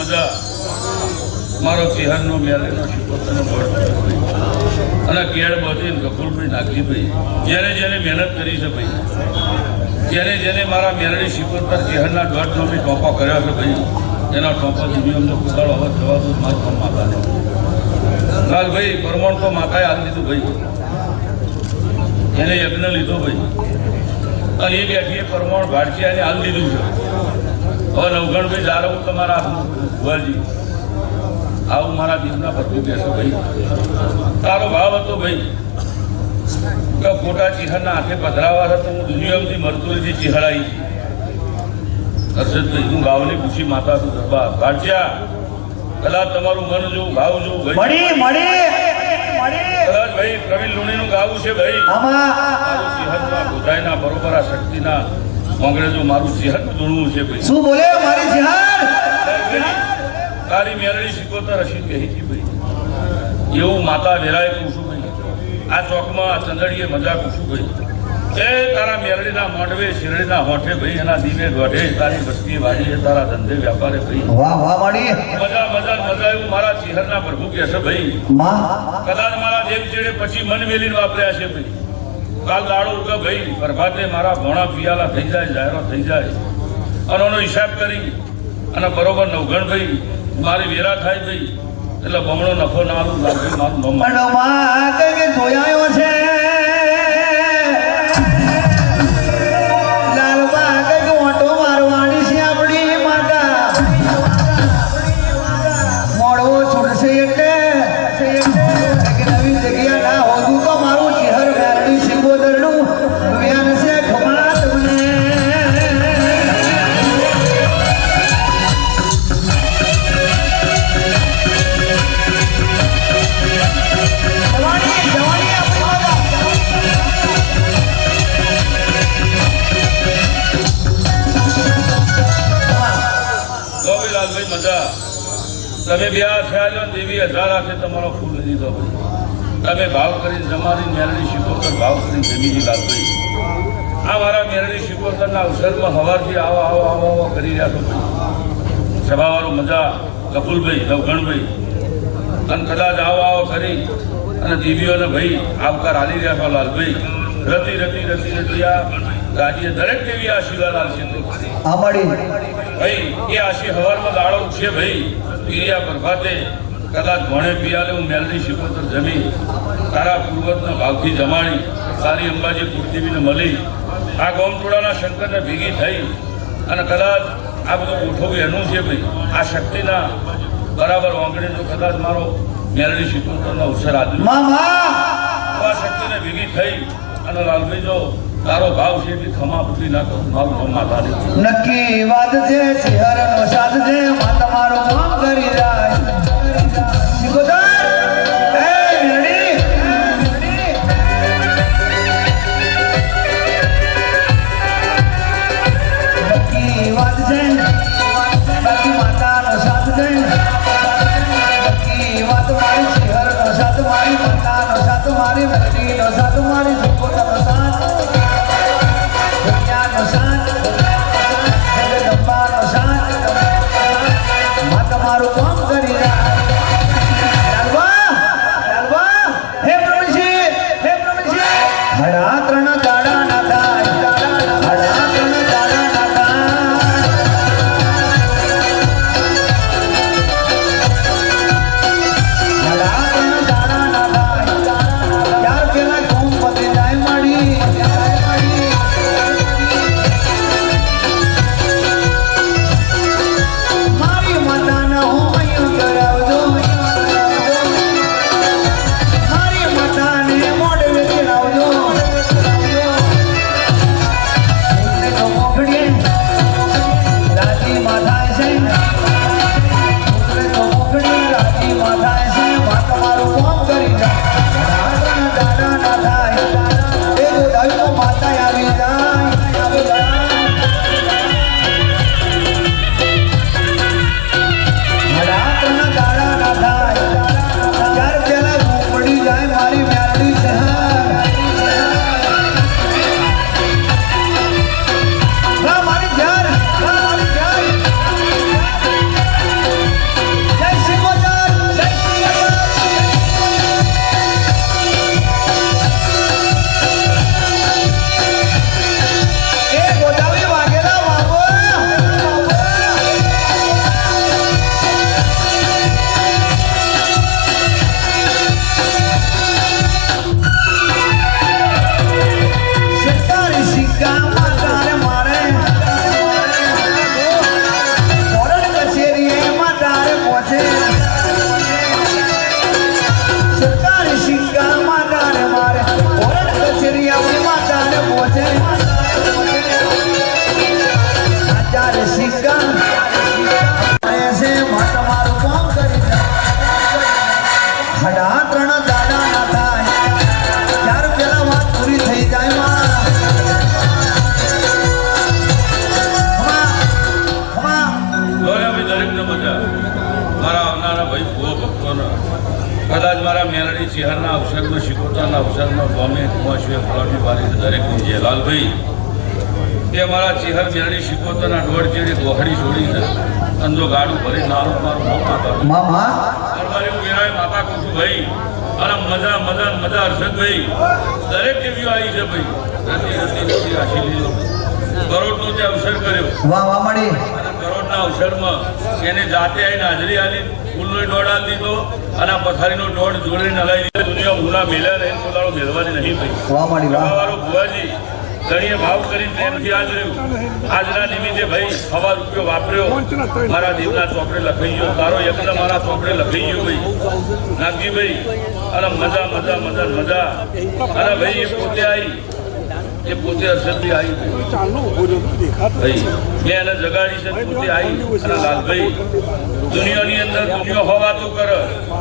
મજા મારો ચિહરનો મેલેનો શિકોતરનો ગોળ અને કેળ બધી ગફુરભાઈ નાગજીભાઈ જેને જેને મહેનત કરી છે ભાઈ જેને મારા મેલડી શિકોતર ચિહરના દોઢ નો બી ટોપો કર્યો છે ભાઈ એના ટોપો સુધી અમને કુશાળ અવાજ જવાતું મારું માતાને લાલભાઈ પરમણ તો માતાએ હાલ દીધું ભાઈ એને યજ્ઞ લીધો ભાઈ અને એ બેઠીએ પરમણ ભાડચિયાને હાલ દીધું છે હવે નવગણભાઈ જારવું તમારા ભુવાજી આવું મારા દીકરા પર તું કહેશો ભાઈ તારો ભાવ હતો ભાઈ કે ખોટા ચિહરના હાથે પધરાવા હતા તો હું દુનિયામાંથી મરતુરીથી ચિહડાઈ હર્ષદભાઈ હું ભાવની પૂછી માતા છું ગરબા ભાડચિયા કદાચ તમારું મન જોવું ભાવ જોવું ભાઈ કદાચ ભાઈ પ્રવીણ લુણીનું ગાવું છે ભાઈ મારું ચિહનમાં બુધાયના બરોબર આ શક્તિના અંગ્રેજો મારું ચિહન ધૂણવું છે ભાઈ શું બોલે મારી ચિહન તારી મેલડી શિકોતર હશી કહી હતી ભાઈ એવું માતા વેરાએ કહું છું ભાઈ આ ચોકમાં ચંદડીએ મજા કહું છું ભાઈ એ તારા મેલડીના મોઢવે શિરડીના હોઠે ભાઈ એના દીવે ગોઢે તારી વસ્તી વાડીએ તારા ધંધે વ્યાપારે ભાઈ વાહ વાહ માડી મજા એવું મારા ચિહરના પ્રભુ કહેશે ભાઈ કદાચ મારા દેવ ચેડે પછી મન મેલીને વાપર્યા છે ભાઈ કાલ દાડો ઉગે ભાઈ પ્રભાતે મારા ભોણા પિયાલા થઈ જાય જાહેરો થઈ જાય અને એનો હિસાબ કરી અને બરોબર નવગણ ભાઈ મારી વેરા થાય ભાઈ એટલે બમણો નફો ના આલું લાગી મારું જોયાયો છે તમે બે થયા દેવી 1000 હાથે તમારો ફૂલ લીધો ભાઈ તમે ભાવ કરીને તમારી મેલડી શિકોતર ભાવ કરીને જમીજી લાલભાઈ આ મારા મેલડી શિકોતરના અવસરમાં હવારથી આવો આવો આવો આવો કરી રહ્યા છો ભાઈ સભાવાળો મજા કપૂલભાઈ નવગણભાઈ અને કદાચ આવો આવો કરી અને દેવીઓને ભાઈ આવકાર હાલી રહ્યા છો લાલભાઈ રતી રતી રતી રતી આ ગાડીએ દરેક દેવી આશીર્વાદ આવશે ભાઈ એ આશી હવારમાં દાડો છે ભાઈ પીરિયા પ્રભાતે કદાચ ભણે પિયાલે હું મેલડી શિકોતર જમી તારા પૂર્વજના ભાવથી જમાડી સારી અંબાજી કુળદેવીને મળી આ ગોમટોળાના શંકરને ભેગી થઈ અને કદાચ આ બધું ગોઠવવું એનું છે ભાઈ આ શક્તિના બરાબર વાંકડે જો કદાચ મારો મેલડી શિકોતરનો અવસર આપ્યો આ શક્તિને ભેગી થઈ અને લાલભાઈ જો તારો ભાવ છે એટલે ખમા પૂરી ના કરું મારું નામ માતા નક્કી વાત છે શિહરનો સાથ છે માં તમારો કામ કરી જાય શિકોતર નક્કી વાત છે બાકી માતાનો સાથ છે નક્કી વાત મારી શિહરનો સાથ મારી માતાનો સાથ મારી મેલડીનો સાથ મારી શિકોતરનો સાથ તમારું કામ કરી હે પ્રભુજી હડા ત્રણ દાડા ના થાય હડા ત્રણ દાડા ના થાય ત્યાર પેલા કોમ પતી જાય મળી બધા મારા આવનારા ભાઈ ભૂવો ભક્તોના કદાચ મારા મેલડી ચિહરના અવસરમાં શિકોતરના અવસરમાં ગમે કુવાશીએ ફળાવી વાળી દરેક જેલાલભાઈ તે મારા ચિહર મેલડી શિકોતરના દોઢ જેડી ગોહડી છોડીને અંજો ગાડું ભરી નાનું મારું માતા મારી હું વિરાય માતા કહું છું ભાઈ અને મજા હર્ષદભાઈ દરેક દેવીઓ આવી છે ભાઈ રતી રાશી લીધો કરોડનો તે અવસર કર્યો અને કરોડના અવસરમાં એને જાતે આવીને હાજરી આલી ફૂલનો દોડ દીધો અને આ પથારીનો દોડ જોડીને હલાવી દીધો દુનિયા ભૂલા મેલ્યા રહે પોતાનો મેળવાની નહીં ભાઈ વાળો ભુવાજી ઘણીએ ભાવ કરીને પ્રેમથી હાજર્યું આજના નિમિત્તે ભાઈ સવા રૂપિયો વાપર્યો મારા દેવના ચોપડે લખાઈ ગયો તારો એકલા મારા ચોપડે લખાઈ ગયો ભાઈ નાગજી ભાઈ અને મજા અને ભાઈ એ પોતે હર્ષદભાઈ આવી ભાઈ મેં એને જગાડી છે પોતે આવી અને લાલભાઈ દુનિયાની અંદર દુનિયા હોવાતું કરે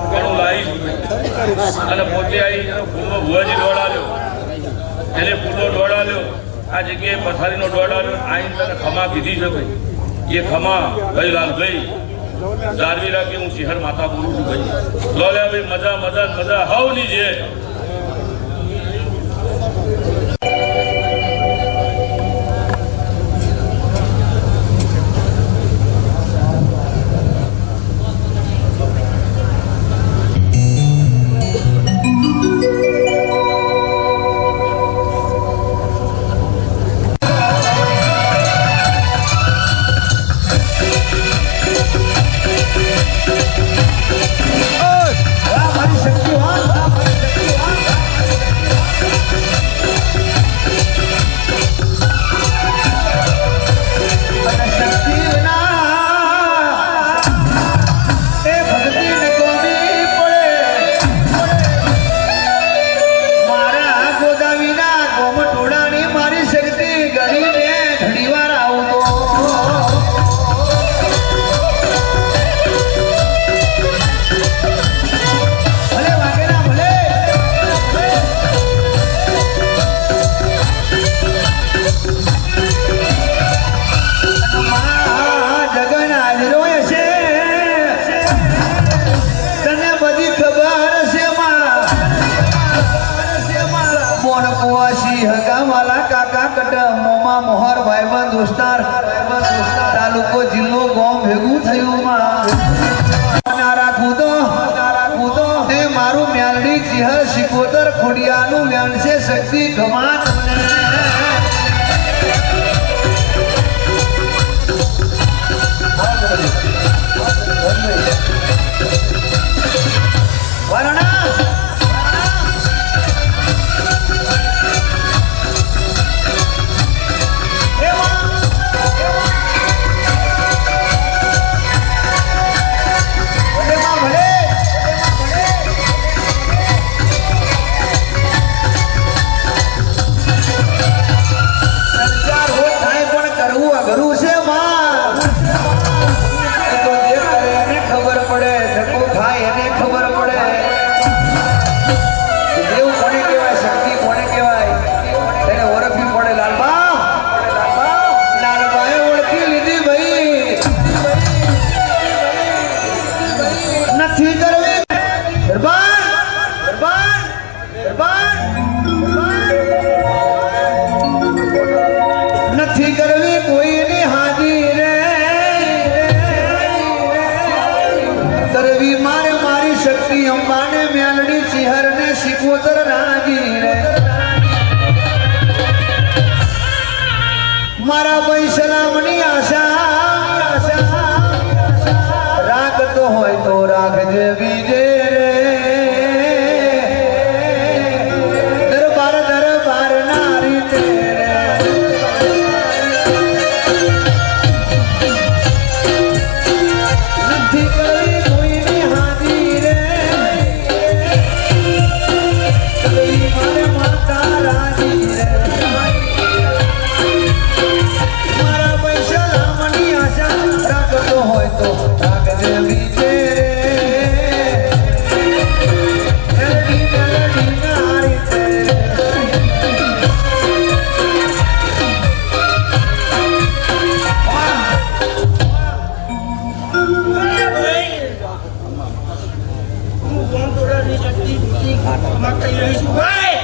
પણ લાવીશ અને પોતે આવી ફૂલનો ભુવાજી દોડાવ્યો એને ફૂલનો દોડાવ્યો આ જગ્યાએ પથારીનો દોડાવ્યો આઈને તને ખમા કીધી છે ભાઈ એ ખમા ભાઈ લાલભાઈ જાળવી રાખી હું શિહર માતા બોલું છું ભાઈ લોલ્યા ભાઈ મજા હવની છે તાલુકો જિલ્લો ગામ ભેગું થયું મારું મેલડી ચિહર શિકોતર ખોડિયાનું વ્યાન છે શક્તિ ગમા નથી કરવી કોઈની હાજી રે કરવી મારે મારી શક્તિ અંબાને મેલડી ચિહર ને શિકોતર રાજી રે મારા ભાઈ સલામની આશા રાખતો હોય તો રાખજે બીજે ક્ષમા કરી રહીશું ભાઈ.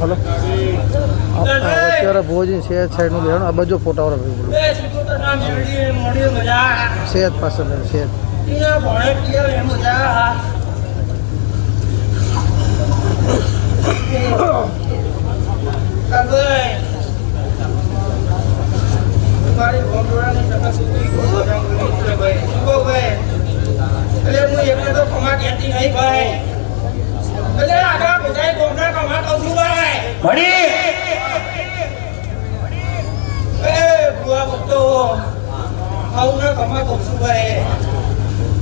હલો અત્યારે ભોજી શહેર સાઈડનું લેવાનું આ બાજુ ફોટાવાળા ભાઈ બોલો શહેર પાસે શહેર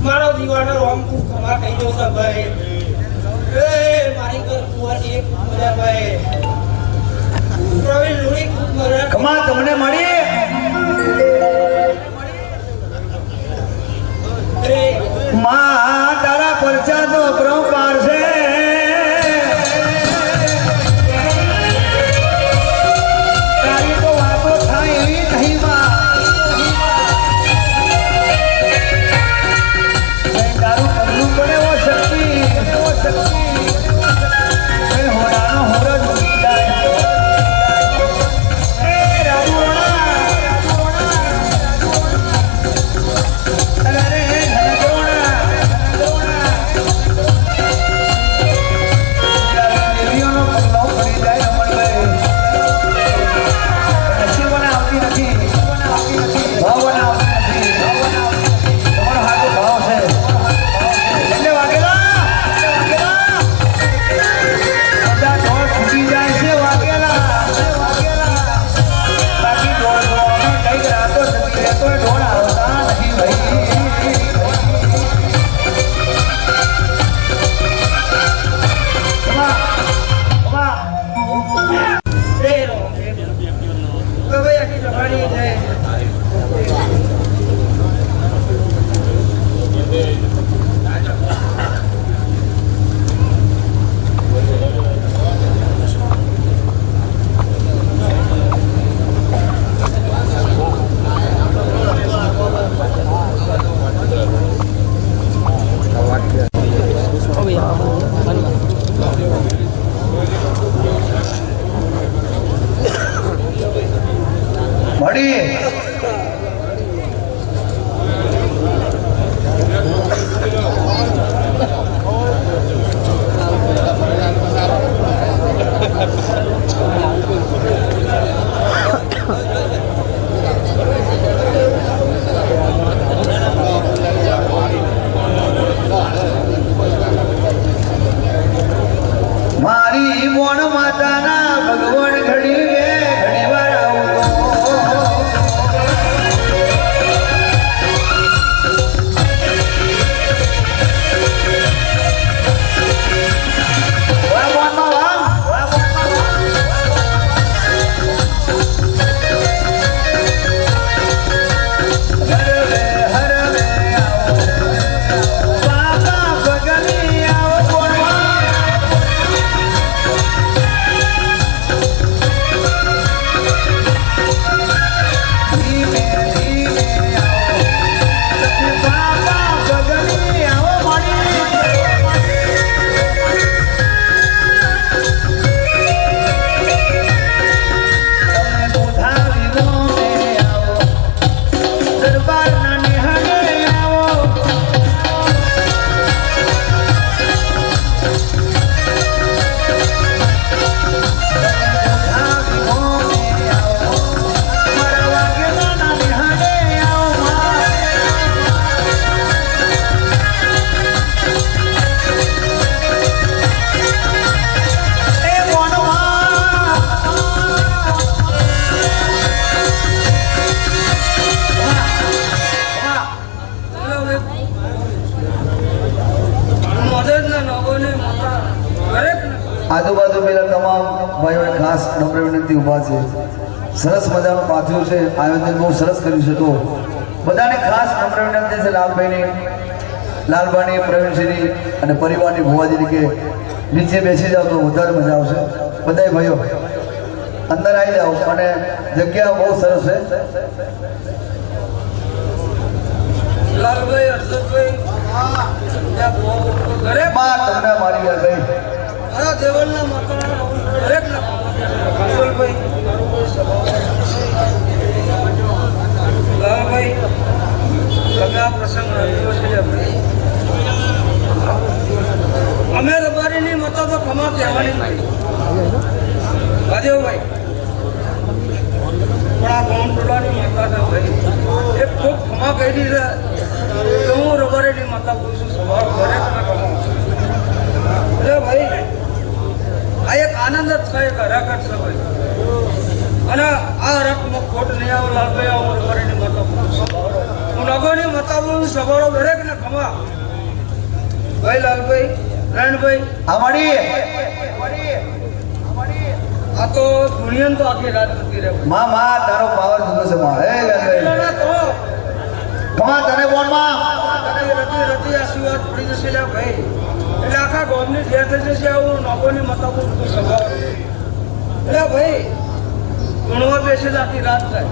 મારો દીવાનો રોમ તું ખમા કહી દો છે ભાઈ. મારી ઘર કુવાથી એક મજા ભાઈ. પ્રવીણ લુણી ખૂબ મજા ખમા તમને મળી માં તારા પરચા તો અપરંપાર છે તારી તો વાતો થાય એવી નહીં માં તારું કરવું પડે એવો શક્તિ હોરાનો હોરો જ ઉડી જાય એ રાજુરોણા અરે દેવીઓનો પગલો પડી જાય રમણભાઈ નસીબોને આવતી નથી ભાવોને આવતી નથી તમારો હાથો ભાવ છે એટલે વાગેલા બધા ઢોળ છૂટી જાય છે વાગેલા બાકી ઢોળ કંઈક રાતો જતી રહેતો ઢોળ આવતા નથી ભાઈ મળી મારી બોણ માતાના ભગવાન ઘડી ઘણી વાર આવતો આજુબાજુ પેલા તમામ ભાઈઓને ખાસ નમ્ર વિનંતી ઊભા છે. સરસ મજાનું પાથર્યું છે, આયોજન બહુ સરસ કર્યું છે. તો બધાને ખાસ નમ્ર વિનંતી છે લાલભાઈની, પ્રવીણસિંહની અને પરિવારની ભુવાજીની કે નીચે બેસી જાઓ તો વધારે મજા આવશે. બધાય ભાઈઓ અંદર આવી જાઓ અને જગ્યા બહુ સરસ છે. લાલભાઈ હર્ષદભાઈ ત્યાં બહુ દરેક માં તમને મારી યાર ભાઈ મારા દેવલના માતાના દરેક લાલભાઈ લાલભાઈ તમે આ પ્રસંગ રાખ્યો છે ભાઈ અમે રબારીની માતા તો ખમા કહેવાની નહીં રાજીવભાઈ પણ આ ગામ ટોળાની માતા છે ભાઈ એ ખૂબ ખમા કહી છે કે હું રબારીની માતા બોલું છું સ્વભાવ દરેકના ખમા એટલે ભાઈ આ એક આનંદ જ છે એક હરાકત છે ભાઈ અને આ હરકમાં ખોટ નહીં આવે લાલભાઈ હું રબારીની માતા બોલું છું હું નગોની માતા બોલું સ્વભાવ દરેકના ખમા ભાઈ લાલભાઈ રણભાઈ અમારી આ તો દુનિયા તો આખી રાત નથી રહે માં તારો પાવર જુદો છે માં હે યાર ભાઈ કમા તને બોલ માં રતી આશીર્વાદ પડી જશે લ્યા ભાઈ એટલે આખા ગામની ઘેર થઈ જશે આવું નગોની માતા બોલતું સ્વભાવ એટલે ભાઈ ગુણવા બેસે જ આખી રાત થાય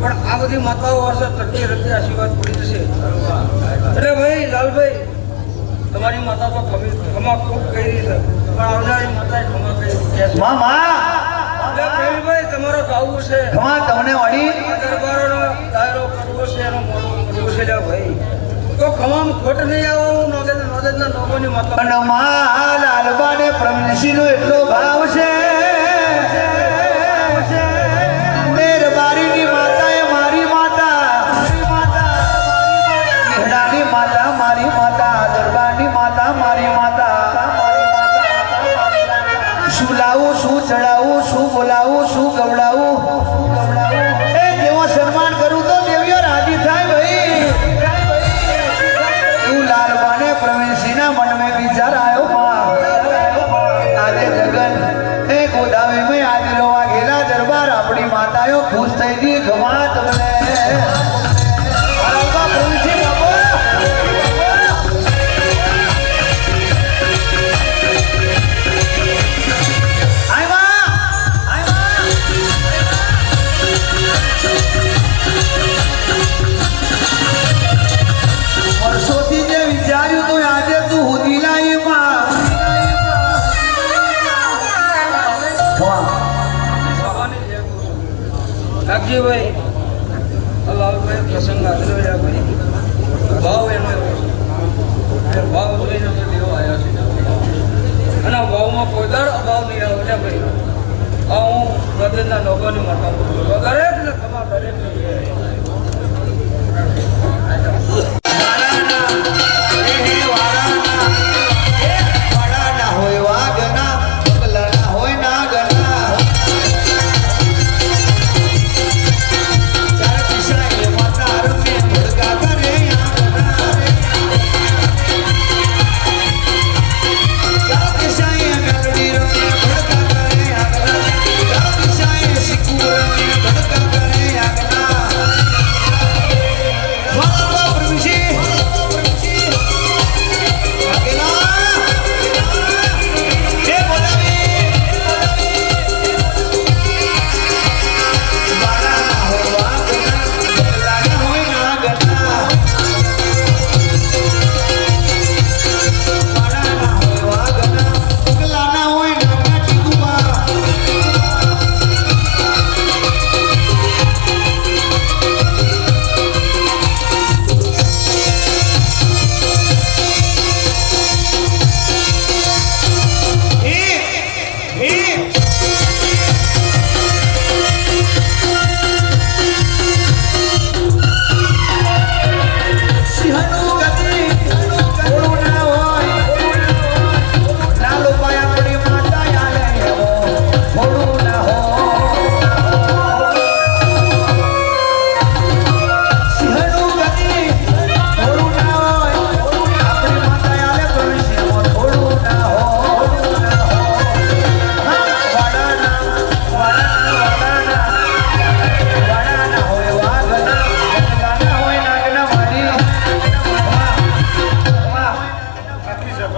પણ આ બધી માતાઓ હશે રતી આશીર્વાદ પડી જશે એટલે ભાઈ લાલભાઈ તમારી માતા તો ખમા ખૂબ કરી છે પણ આવનારી માતાએ ખમા કરી છે માં ભાઈ તમારો ગાવું છે કમા તમને વળી દરબારોનો દાયરો કરવો છે એનો મોટો કરવો છે લ્યા ભાઈ તો ખમામ ખોટ નહીં આવે હું નોંધેજના લોકોની માતા અને માં લાલબાને પ્રમશીનો એટલો ભાવ છે મેરબારીની માતા એ મારી માતા નિહડાની માતા મારી માતા દરબારની માતા મારી માતા શું લાવું શું ચડાવું શું બોલાવું શું ગવડાવું એ જેવો સન્માન કરું તો દેવીઓ રાજી થાય ભાઈ તું લાલબાને પ્રવેશીના મન में विचार आयो આજે જગન એ ગોદાવી में आज रोवा गेला दरबार अपनी माताओं खुश થઈ ગઈ ગમા તમને લાલબા પ્રવેશી બાપો વર્ષોથી જે વિચાર્યું તો આજે તું હોદી લાવી માં નાગજીભાઈ લાલભાઈ પ્રસંગ આદરો યા ભાઈ ભાવ એનો એવો છે ભાવ જોઈને તો દેવો આવ્યા છે અને ભાવમાં કોઈ દર અભાવ નહીં આવે એટલે ભાઈ આ હું હૃદયના લોકોની માતા બોલું છું દરેકને ખમા દરેકને વાડાના હોય વાગના પગલાના હોય નાગના ચાર દિશાએ માતા રમે ભડકા કરે આંગના ચાર દિશાએ મેલડી રમે ભડકા કરે આંગના ચાર દિશાએ સિક્કુ રમે ભડકા કરે આંગના વાલા પ્રભુજી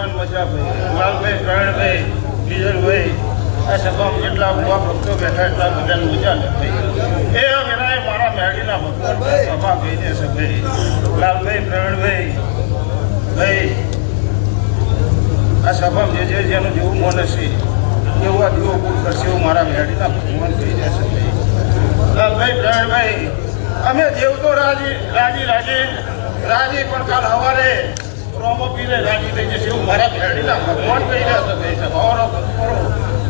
લાલભાઈ પ્રવીણભાઈ બીજલભાઈ આ સભામાં જેટલા ભક્તો બેઠા એટલા બધાને મજા લે એ વેળાએ મારા મેળીના ના ભગવાન સભા કહીને છે ભાઈ લાલભાઈ પ્રવીણભાઈ ભાઈ આ સભામાં જે જેનું જેવું મન હશે એવું આ દીવો પૂર કરશે એવું મારા મેળીના ભગવાન કહી જશે ભાઈ લાલભાઈ પ્રવીણભાઈ અમે દેવ તો રાજી પણ કાલ સવારે રોમો પીને રાજી થઈ જશે એવું મારા મેળીના ભગવાન કહી જશે ભાઈ સભાઓનો કરો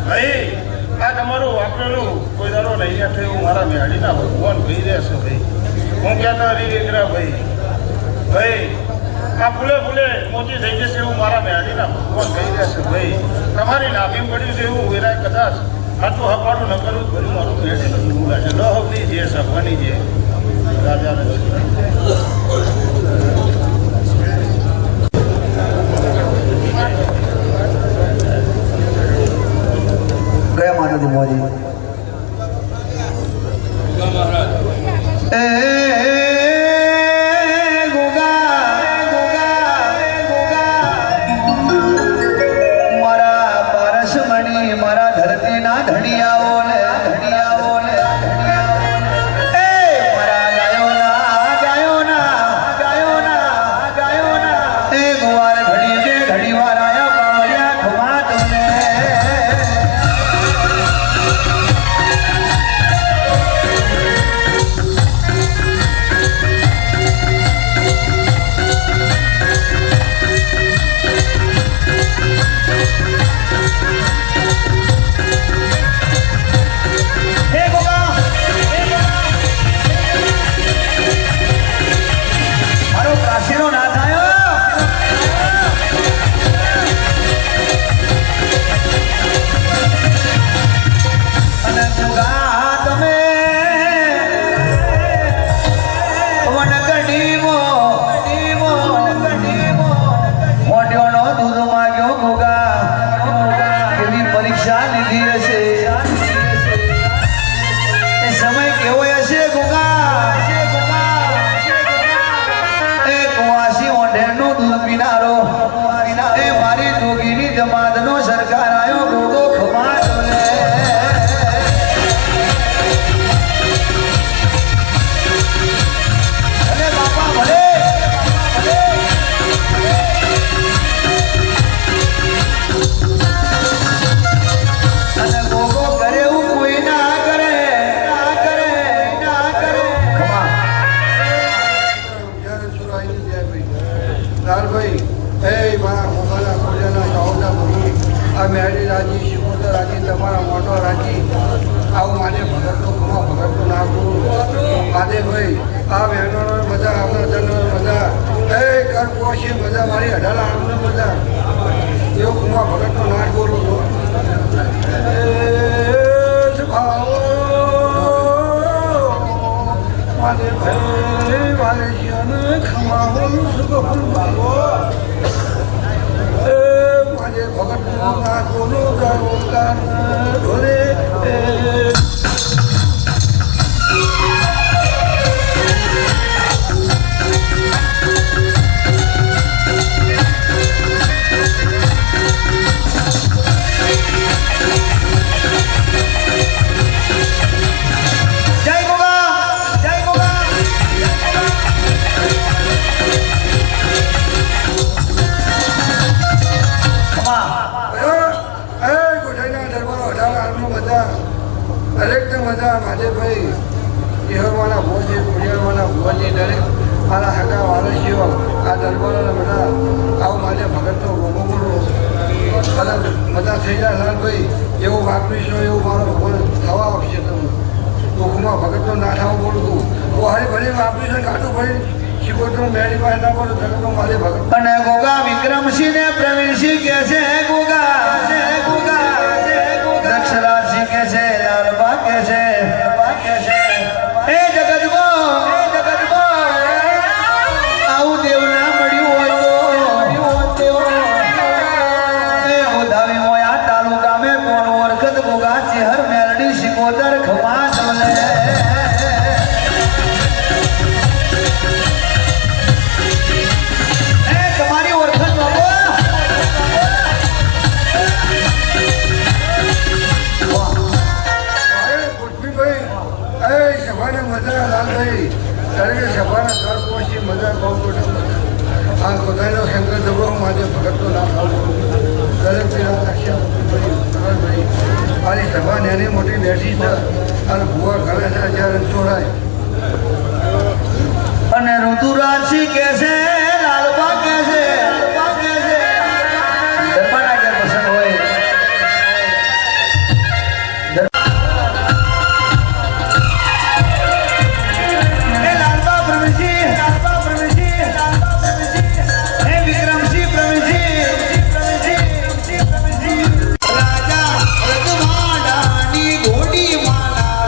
ભાઈ આ તમારું વાપરેલું કોઈ દારો નહીં હશે એવું મારા મેળીના ભગવાન કહી રહેશે ભાઈ હું કહેતા હરિવિક્રા ભાઈ આ ફૂલે મોટી થઈ જશે એવું મારા મેળીના ભગવાન કહી રહેશે ભાઈ તમારી નાભી પડ્યું છે એવું વેરાય કદાચ આટલું હપાડું ન કરવું કર્યું મારું મેળીનું જીવું લાગે લહબની જે સભાની જે રાજાને ગયા માતાજી મોજી મારા પારસમણી મારા ધરતીના ધણિયાઓ ને એ ગુવાર ઘડી જે ઘડી વાર આયા પાવડિયા ખુમા તમને મારો કાશીનો નાથ આવ્યો અને ગુગા તમે મોઢિયોનો દૂધ માગ્યો ગુગા એવી પરીક્ષા લીધી હશે એ સમય કેવો હશે ગુગા એ કુવાસી ઓઢેરનું દૂધ પીનારો એ મારી જોગીની જમાતનો સરકાર આવ્યો ગોગો ખમા તમને અરે બાપા ભલે અને ગોગો કરે એવું કોઈ ના કરે ખમા લાલભાઈ એ મારા મોબાઈલના ખોજાના સાવના ભૂમિ આ મેળી રાજી શિકોતર રાજી તમારા મોટો રાજી આવું માને ભગતનો ખમા ભગતનું નાખું માદે ભાઈ આ બહેનોનો મજા આપણા જનોનો મજા એ કર પોશી મજા મારી અઢાર આણનો મજા એવું ખમા ભગતનો નાટ બોલું છું માદે ભાઈ મારે જીવન ખમા બોલું છું બાબો મારે ભગતનો નાટ બોલું ગાન ઢોલે જય ગોગા દરેકને મજા માધેભાઈ ઇહરવાના ભોજી કુડિયારવાના ભોજી દરેક મારા હગા વારસીઓ આ દરબારોને બધા આવું મારે ભગતનો ગોગો બોલો બધા મજા થઈ જાય લાલભાઈ એવું વાપરીશો એવું મારો ભગવાન થવા આવશે તમે દુઃખમાં ભગતનો નાઠાઓ બોલું છું હારી ભરી વાપરીશો કાઢું ભરી શિકોતર મેળી પાસે ના બોલું જગતનો મારે ભગત અને ગોગા વિક્રમસિંહ ને પ્રવીણસિંહ કે છે ગોગા દક્ષરાજસિંહ કે છે લાલબા કે છે એ જગતમાં આવું દેવ ના મળ્યું હોય તો એ ઉધાવી મોયા તાલુકા મેં કોણ વરખત ગોગા ચેહર મેલડી શિકોતર ખમા તમને તમારી ઓળખાણ બાબો દરેક સભાના ત્રણ કોશી મજા બહુ મોટા આ બધાનો શંકર જબરો માટે ભગતનો નામ દરેક પેલા ભાઈ મારી સભા નાની મોટી બેઠી છે અને ભૂવા કરે છે જ્યારે છોડાય અને ઋતુરાશિ કે છે લાલબા કે છે દરબારના ઘેર પસંદ હોય એ લાલબા પ્રવીણજી એ વિક્રમસિંહ પ્રવીણજી રાજા રજવાડાની ઘોડી માનારા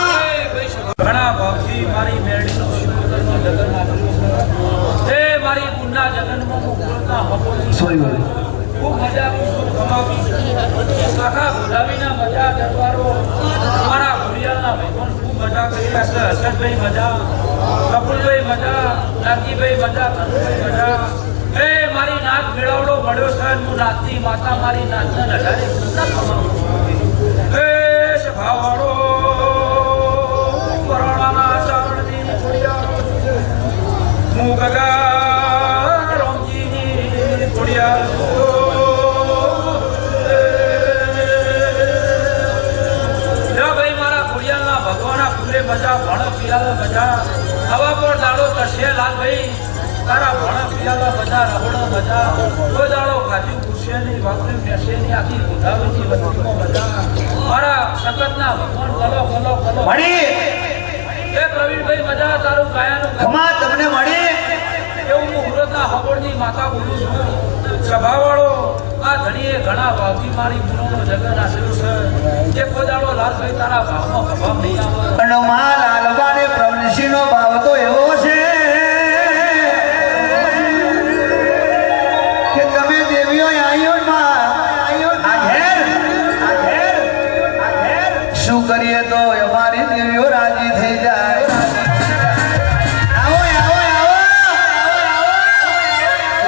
ઘણા ભાવથી મારી મેરડીનો શિકોતરનો જગન આપ્યો છે એ મારી ગુણના જગનમાં હું ગુણના હપોની ખૂબ મજા કમાવી આખા ગુલાબીના મજા દરબારો મારા ઘોડિયાળના ભાઈબંધ ખૂબ મજા કરી રહ્યા છે હસનભાઈ મજા કપૂરભાઈ મજા નાગીભાઈ મજા કનુભાઈ મજા એ મારી નાચ મેળવડો મળ્યો છે હું નાચની માતા મારી નાચના નજારે ગુણના કમાવું એ સભાવાળો કરોડાના ચારણની ખોડિયાર હું ગગા રામજીની ખોડિયાર ભાઈ મારા ખોડિયારના ભગવાના ફૂલે મજા ભણ પિયાલા મજા હવા પર દાડો તરસે લાલ ભાઈ તારા ભણ પિયાલા મજા રબડો મજા કોઈ દાડો કાજુ કુશેની વાપરી બેસેની આખી ગોદાવરીની વસ્તીમાં મજા મારા સગતના ભગવાન કલો કલો કલો મળી એ પ્રવીણભાઈ મજા તારું કાયાનું ખમા તમને મળી એવું હું મુહૂર્તના હબોળની માતા બોલું છું સભાવાળો આ ધણીએ ઘણા ભાવથી મારી ગુણોનો જગન આશરો છે જે કોદાળો લાલભાઈ તારા ભાવમાં પ્રભાવ નહીં આવે અને માં લાલબાને પ્રવીણસિંહનો ભાવ તો એવો છે કે તમે દેવીઓ આવ્યો માં આ ઘેર શું કરીએ તો અમારી દેવીઓ રાજી થઈ જાય આવો આવો આવો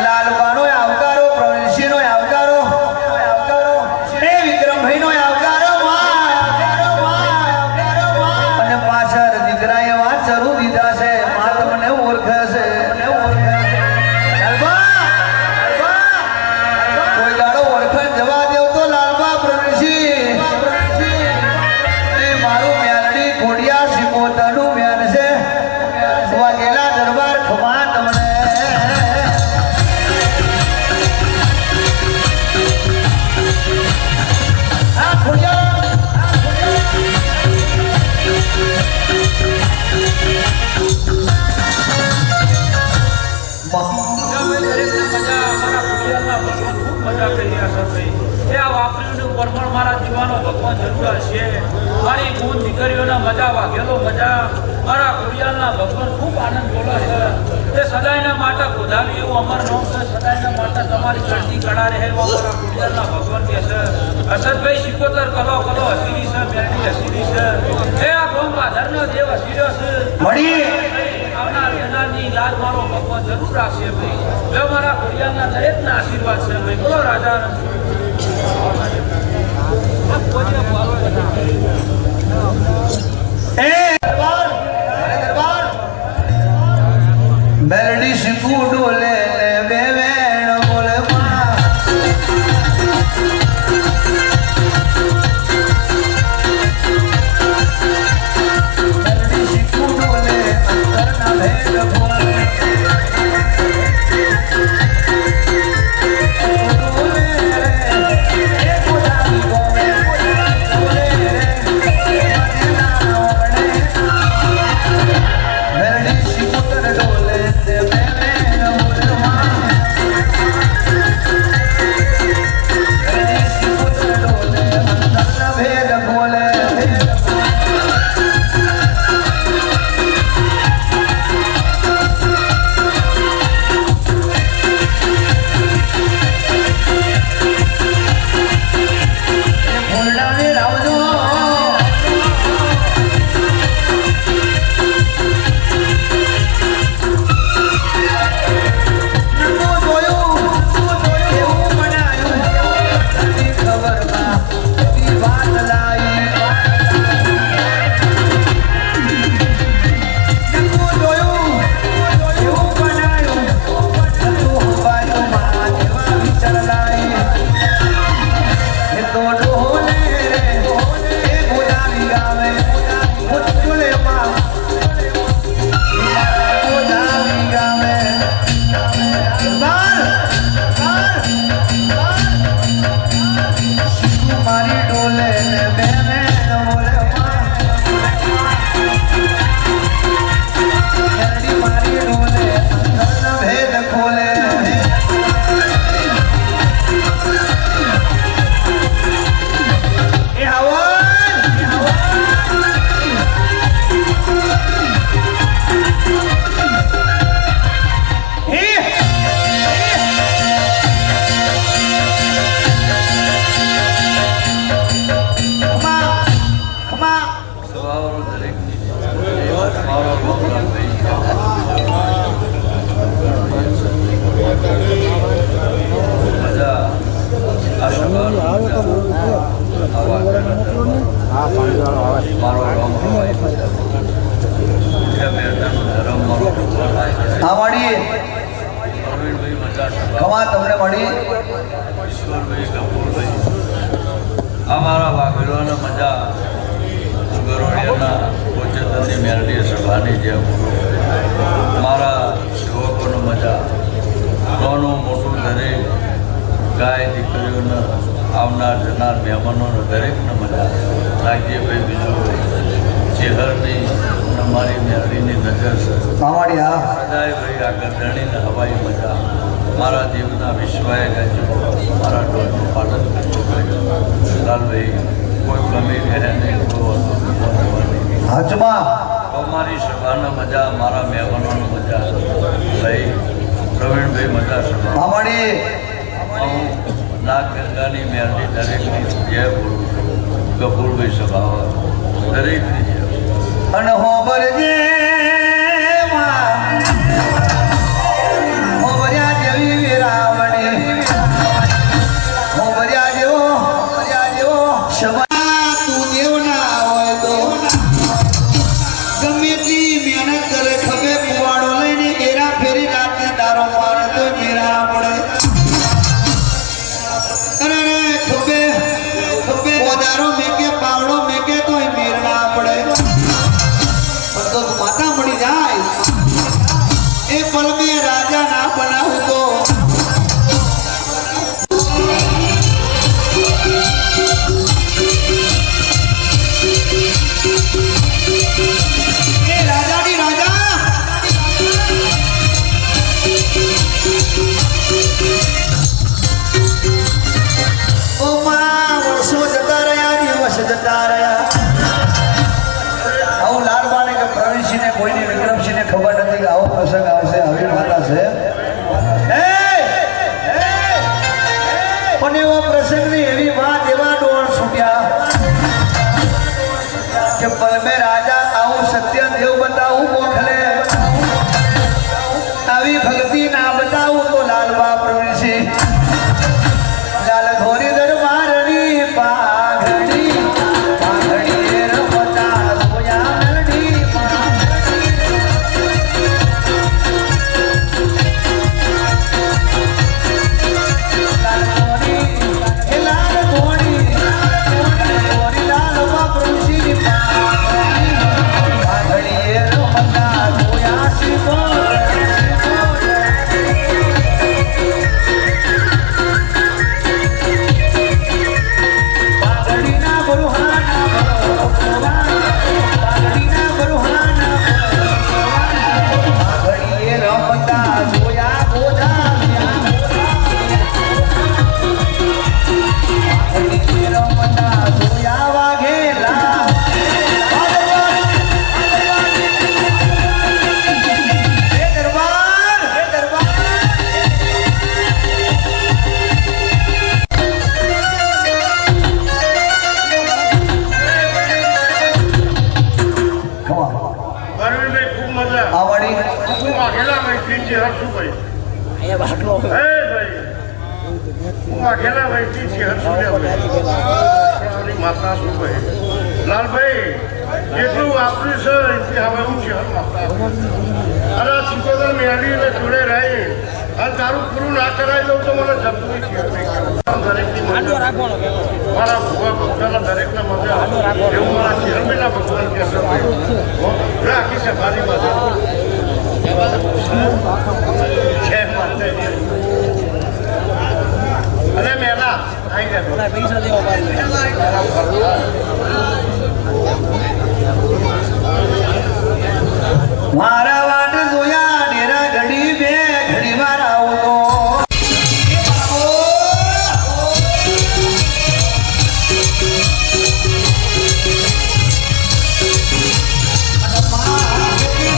લાલબાનો આવકારો પ્રવીણસિંહનો આવકારો એ વિક્રમભાઈનો આવકારો અને પાછળ દીકરા એવા ચરુ દીધા છે માં તમને ઓળખે છે કોઈ દાડો ઓળખાણ જવા દેવ તો લાલબા પ્રવીણસિંહ એ મારું મેલડી ખોડિયા શિકોતરનું મેલ છે વાગેલા દરબાર ખમા તમને આ ખોડિયા મારા જીવાનો ભગવાન જરૂર છે મારી ગુણ દીકરીઓના મજા વાઘેલો મજા મારા ખોડિયાલના ભગવાન ખૂબ આનંદ બોલે છે તે સદાયના માટે ગોધાવી એવું અમર નામ છે સદાયના માટે તમારી ચડતી કડા રહે એવા મારા ખોડિયાલના ભગવાન કે છે હસનભાઈ શિકોતર કલો કલો હસીરી છે બેટી હસીરી છે એ આ ગોમ આધારનો દેવ હસીર્યો છે મળી આવનાર એનાની લાજ મારો ભગવાન જરૂર રાખશે ભાઈ જો મારા ખોડિયાલના દરેકના આશીર્વાદ છે ભાઈ બોલો રાજા મેલડી શીખું ડોલે બે વેણ બોલે માં મેલડી શીખું ડોલે અંતરના ભેદ બોલે ડોલે ફૂલડાને લાવજો હા મળી ખમા તમને મળી અમારા વાઘેલોને મજા ગરોડિયાના કોચેતરની મેરડી સભાની જેમ મારા યુવકોને મજા નાનું મોટું દરેક ગાય દીકરીઓને આવનાર જનાર મહેમાનોને દરેકને મજા લાગીએ ભાઈ બીજું ચેહરની મારી મેરડીની નજર છે હા મળી હા સદાય ભાઈ આ ગરદણીને હવાઈ મજા મારા દેવના વિશ્વાએ ગાજ્યો મારા ડોરનું પાલન કર્યું લાલભાઈ કોઈ ગમે કહે નહીં કોઈ હાચમાં અમારી સભાના મજા મારા મહેમાનોની મજા ભાઈ પ્રવીણભાઈ મજા સભા હા મળી હું નાગ ગંગાની મેરડી દરેકની જય બોલું છું કપૂરભાઈ સભા દરેકની જય અને હોબરજે હોબર્યા જેવી વીરાવણી હોબર્યા જેવો શબા તું દેવ ના હોય તો ગમે એટલી મહેનત કરે ખભે કુવાડો લઈને એરા ફેરી રાતે દારો મારે તો મેરા પડે અને ખભે પોદારો મેકે પાવડો મેકે તોય મેર ના પડે તો શિહર છું ભાઈ એ ભાઈ હું વાઘેલા ભાઈ શિહર છું ભાઈ માતા છું ભાઈ લાલભાઈ એટલું વાપર્યું છે એથી હવે હું શિહર માતા અરે આ સિકોદર મેળી ને જોડે રહી અને તારું પૂરું ના કરાવી દઉં તો મને જપતું શિહર દરેકની મારા ભૂવા ભક્તના દરેકના મજા એવું મારા શિહરમીના ભગવાન કહેશે આખી સફારી માં અને મેલા મારા વાટ જોયા ડેરા ઘડી બે ઘડી વાર આવતો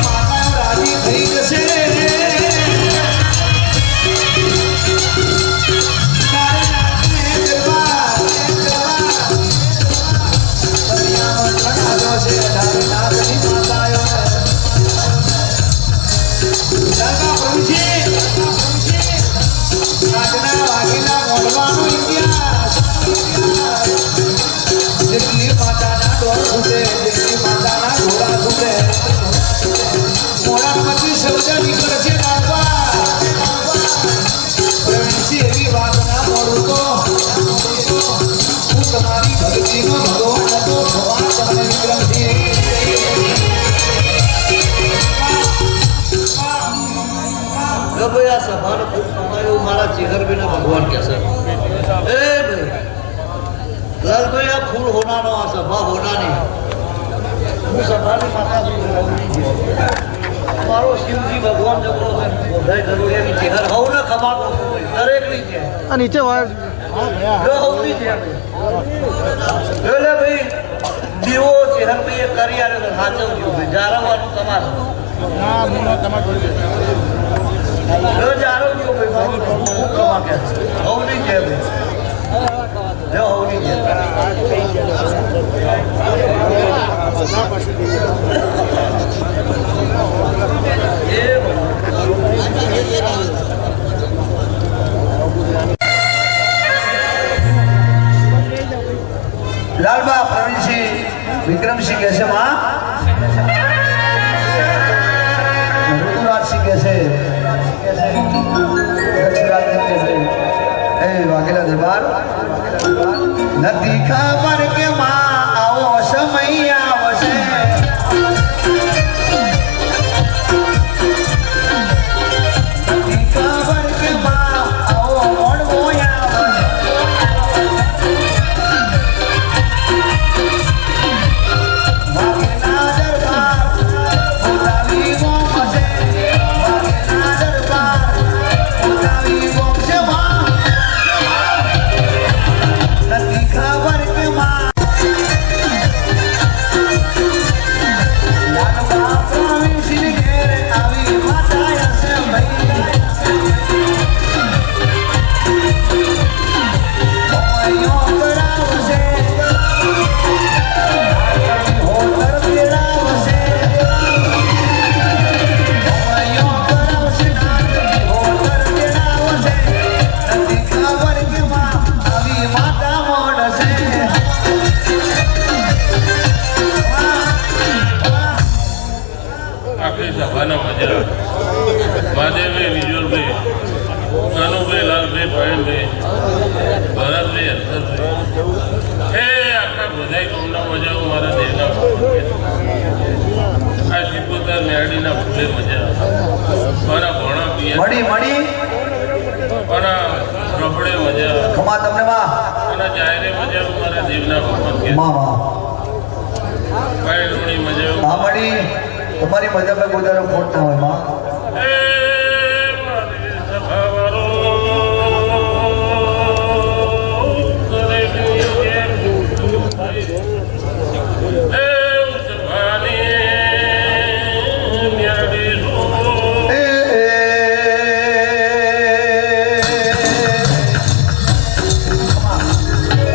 માતા રાજી થઈ જશે તમારી ભક્તિનો ભગવાન હતો ભગવાન તમને વિક્રમસિંહ ભાઈ આ સભાનો ખૂબ કમાયો મારા જીગરભાઈના ભગવાન કે છે એ ભાઈ લાલભાઈ આ ફૂલ હોનાનો આ સભા હોનાની હું સભાની માતા મારો શિવજી ભગવાન જબરો છે બધાય જરૂરી એની ચહેર હોવ ને ખમાતો દરેકની છે આ નીચે વાળ હોવની છે એટલે ભાઈ દીવો ચહેર ભાઈ એ કરી આવે સાચવજો ભાઈ જાળવવાનું તમારું જાળવજો ભાઈ ખૂબ કમા કે હોવની છે ભાઈ હોવની છે લાલબા પ્રવીણસિંહ વિક્રમસિંહ કહે છે માં ઋતુરાજસિંહ કહે છે એ વાઘેલા દરબાર નથી ખબર કે માં આવો સમય આવશે નથી ખબર કે માં આવો મોડવો આવશે સભાના મજા મહાદેવભાઈ વિજુલભાઈ કાનુભાઈ લાલભાઈ ભાઈભાઈ ભરતભાઈ હર્ષદભાઈ એ આખા બધાય ગામના મજા મારા દેવના આ શિકોતર મેરડીના ફૂલે મજા મારા ભણા પિયા મળી મારા રબડે મજા ખમા તમને માં અને જાહેરે મજા મારા દેવના ભગવાન કે માં ભાઈ મજા માં મળી તમારી મજા પર કોઈ દાડો ખોટ ના હોય માં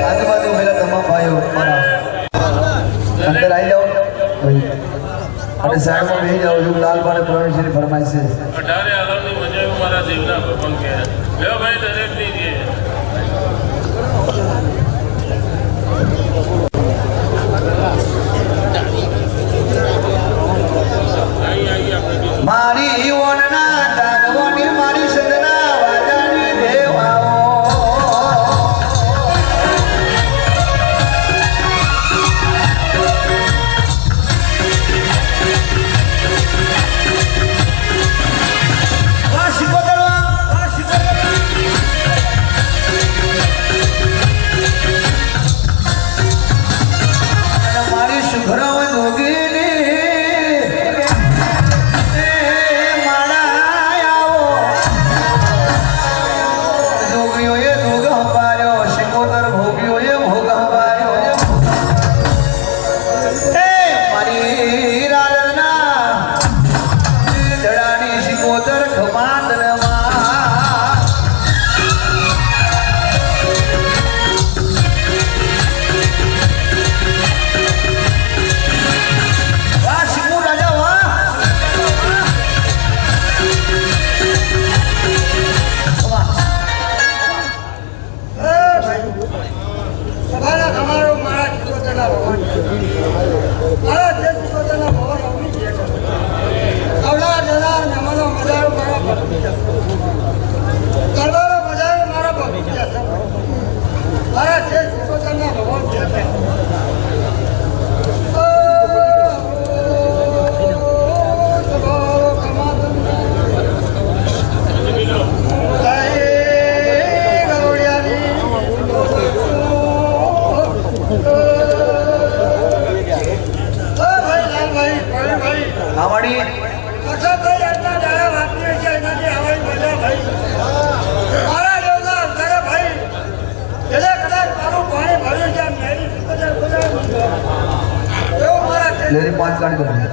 આજુબાજુ પેલા તમામ ભાઈઓ મારા અંદર આવી જાઓ અને સાહેબમાં બેસી જાઉં છું લાલભાઈ પ્રવીણસિંહની ફરમાઈશ છે 18 હાલની મજા એવું મારા દેવના ભગવાન કહે લ્યો ભાઈ દરેક દીજીએ મારી ઓનના દાગવાની મારી સદના વાજાની દેવાઓ વાસી બદલવા અને મારી સુખરાવ જોગીની લેરી 5 કાઢી દો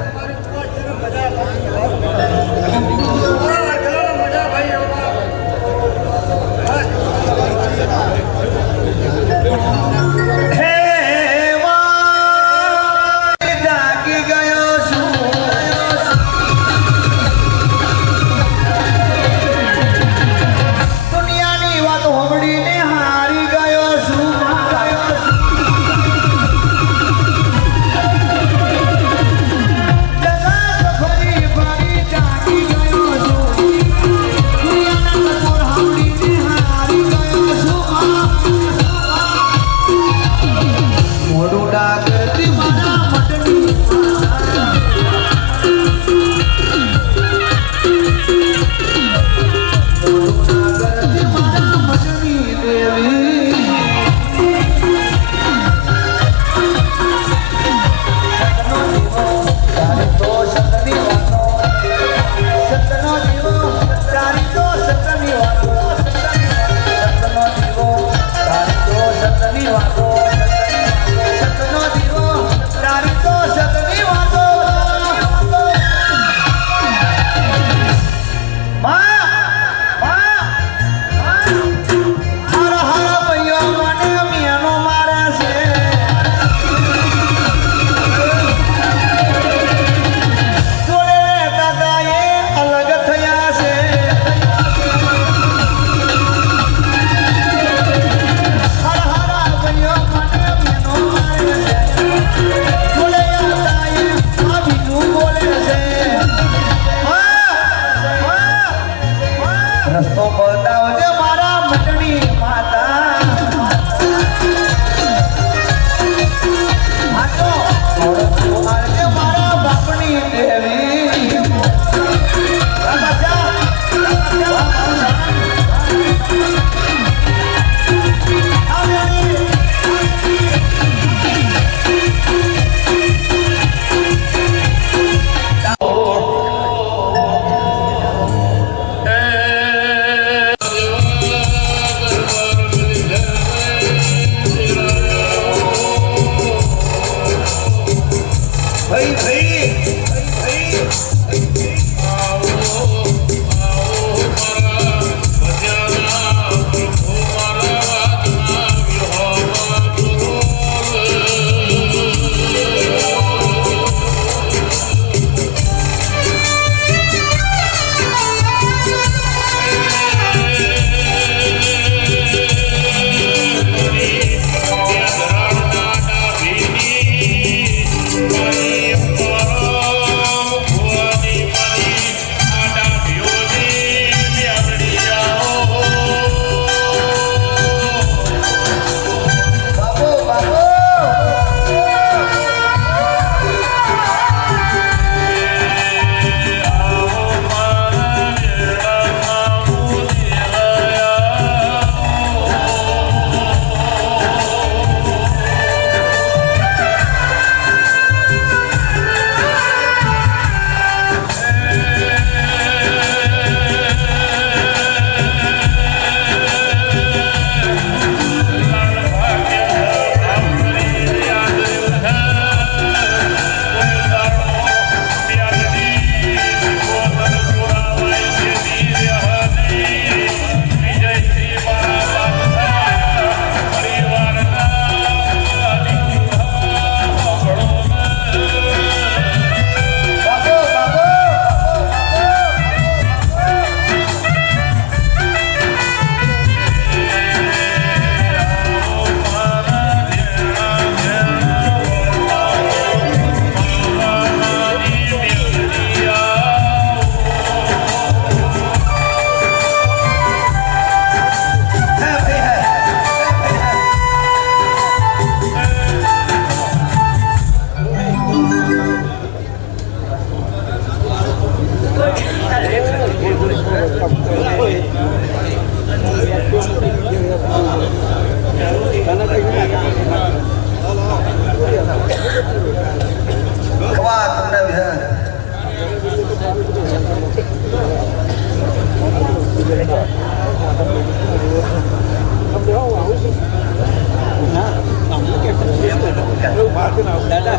દાદા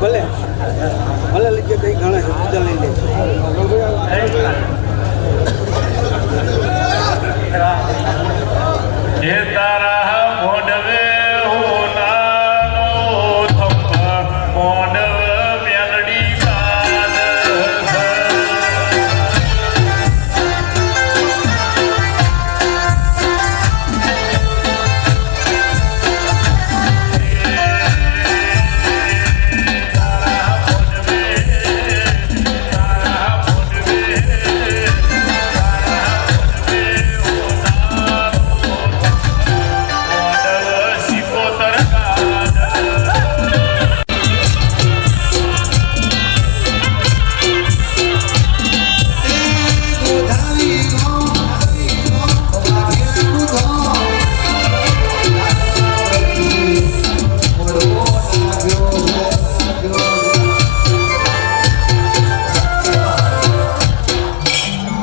ભલે ભલે લીધે કઈ ઘણા છે પૂજા લઈ લે એ તારા મોઢવે હોનાનો થપ્પા મોઢવ મેલડી કાદ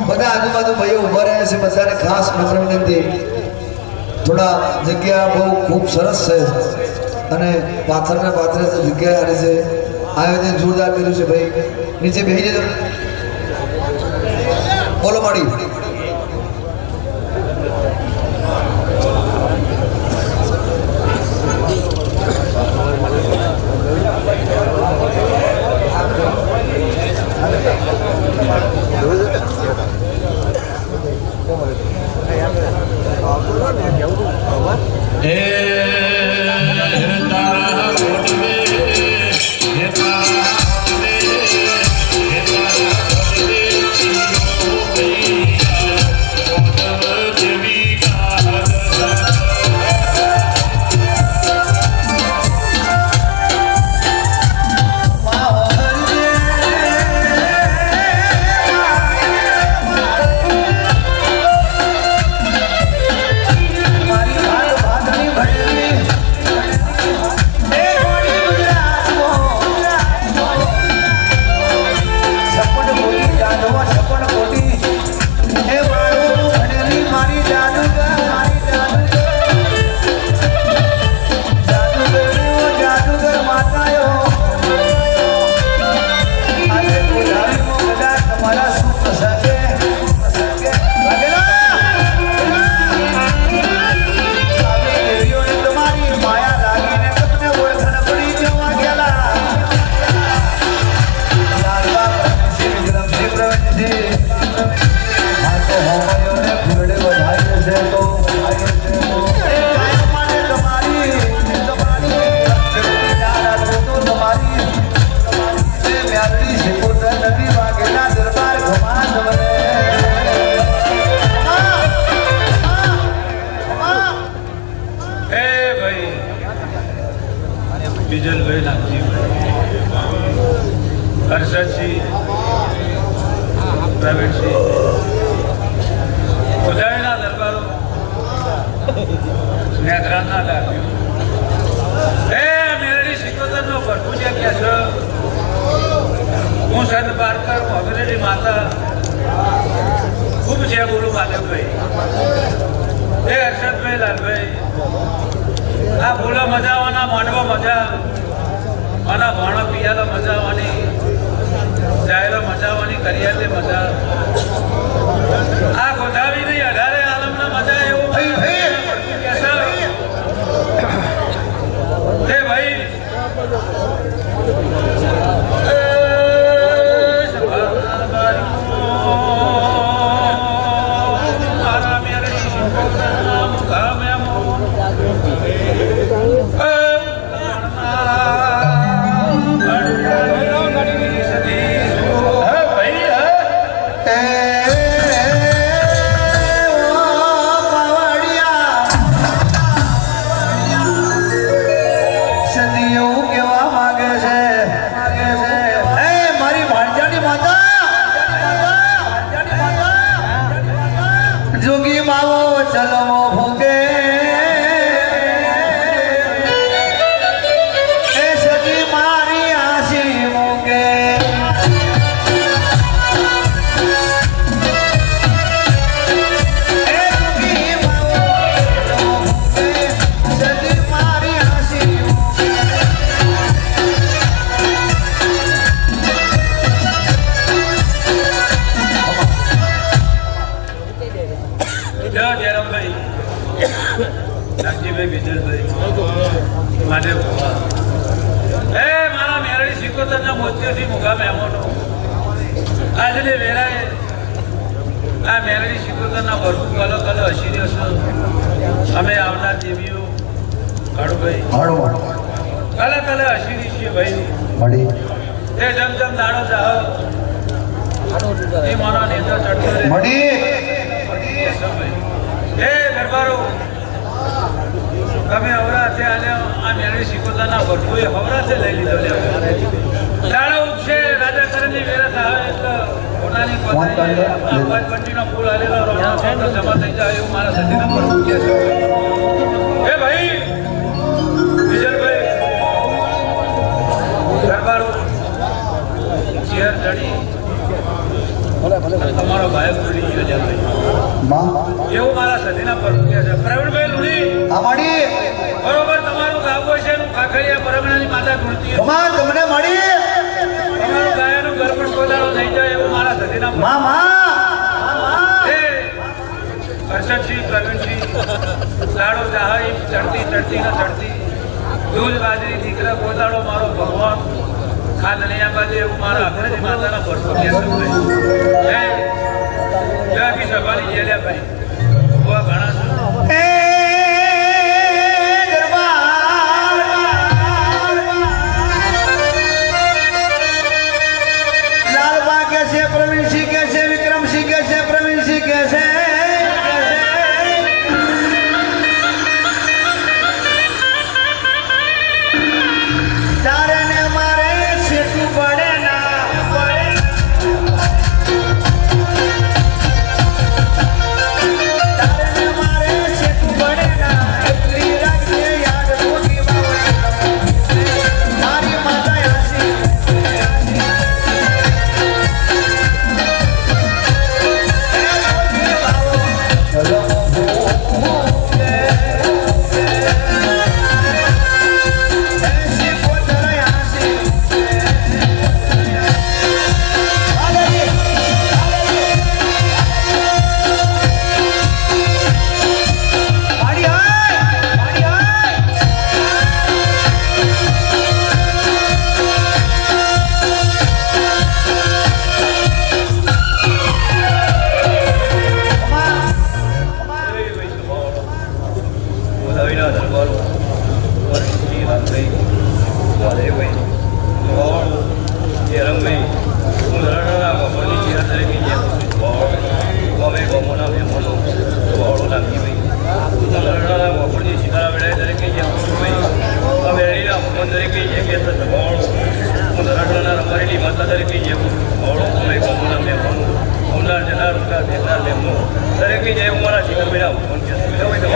બધા આજુબાજુ ભાઈઓ ઉભા રહ્યા છે બધાને ખાસ નમ્ર વિનંતી થોડા જગ્યા બહુ ખૂબ સરસ છે અને પાથરના પાથરે જગ્યા આવી છે આયોજન જોરદાર કર્યું છે ભાઈ નીચે બેસી જજો બોલો માડી બીજલભાઈ નાગજીભાઈ હર્ષદસિંહ પ્રવીણસિંહ ઉદયના દરબારો સ્નેહરાજના લાગ્યો એ મેરડી સિકોતરનો ભરપૂજા કે છે હું સંત પારકર મોગરેડી માતા ખૂબ છે બોલું માધવભાઈ એ હર્ષદભાઈ લાલભાઈ આ ફૂલો મજા આવવાના માંડવા મજા આના ભણો પિયાલો મજા આવવાની જાહેરો મજા આવવાની કરિયાતે મજા આ ગોધાવી નહીં 18 આલમના મજા એવું હે ભાઈ રે ભગવાન. એ મારા મેરડી સિકોતરના મોતિયોથી મુખા મહેમાનો આજની વેળાએ આ મેરડી સિકોતરના ભરપૂર કલો કલો હસી રહ્યો છો. અમે આવનાર દેવીઓ કાળુભાઈ હાડો કલે કલે હસી રહી છીએ ભાઈ. મળી એ જમ જમ દાડો જાહ એ મારો નેત્ર ચડતો રહે. મળી એ દરબારો તમે હવરાતે આને આ મેરડી સિકોતરના ભરપૂર હવરાતે લઈ લીધો લે. દાડો ઉગશે રાજા કરણની વેરા થાય એટલે પોતાની પંટીનો ફૂલ આલેલો રોણા છોડનો જમા થઈ જાય એવું મારા સતીના પર મૂક્યા છે. એ ભાઈ વિજયભાઈ દરબારો ચેર ચડી તમારો ભાઈ ભૂલી ગયો છે ભાઈ માં એવું મારા સતીના પર મૂક્યા છે. પ્રવીણભાઈ લુણી આ મળી બરોબર તમારું ગાવો છે એનું કાકડિયા પરગણાની માતા ગુણતી કમા તમને મળી તમારું ગાયાનું ઘર પણ કોદાળો થઈ જાય એવું મારા સતીના પર માં માં એ હર્ષદસિંહ પ્રવીણસિંહ લાડો જહાઈ ચડતી ચડતી ને ચડતી દૂધ બાજરી દીકરા કોદાળો મારો ભગવાન ખાંડણીયા બાજુ એવું મારા અગ્રજી માતાના ભરપૂર બાકી સભાની જેલ્યા ભાઈ ઉભા ઘણા છે. એ દરબાર લાલબા કે છે પ્રવીણસિંહ કે છે વિક્રમસિંહ કે છે પ્રવીણસિંહ કે છે તારે ને મારે શેઠું પડે ના પડે તારે ને મારે શેઠું પડે ના એટલી રાખજે યાદ મોટી બાવળી મારી માતા હાસી ચલો બોલાવીના દરબારો વરસી રામભાઈ વાલેભાઈ વાળો જયરામભાઈ હું લડાના ગમોની ચેર તરીકે જેમ અમે ગમોના મહેમાનો વાળો લાગીભાઈ હું લડાના ગમોની સીતારા વેળાએ તરીકે જેમ ભાઈ અમે એડીના મોહન તરીકે જેમ કે વાળો હું લડાના રમારેલી માતા તરીકે જેમ વાળો અમે ગમોના મહેમાનો હોમનાર જનાર ઉતાર દેનાર લેમનો દરેકે જે અમારા જીવન મેળા ફોન કે સુવિધા હોય તો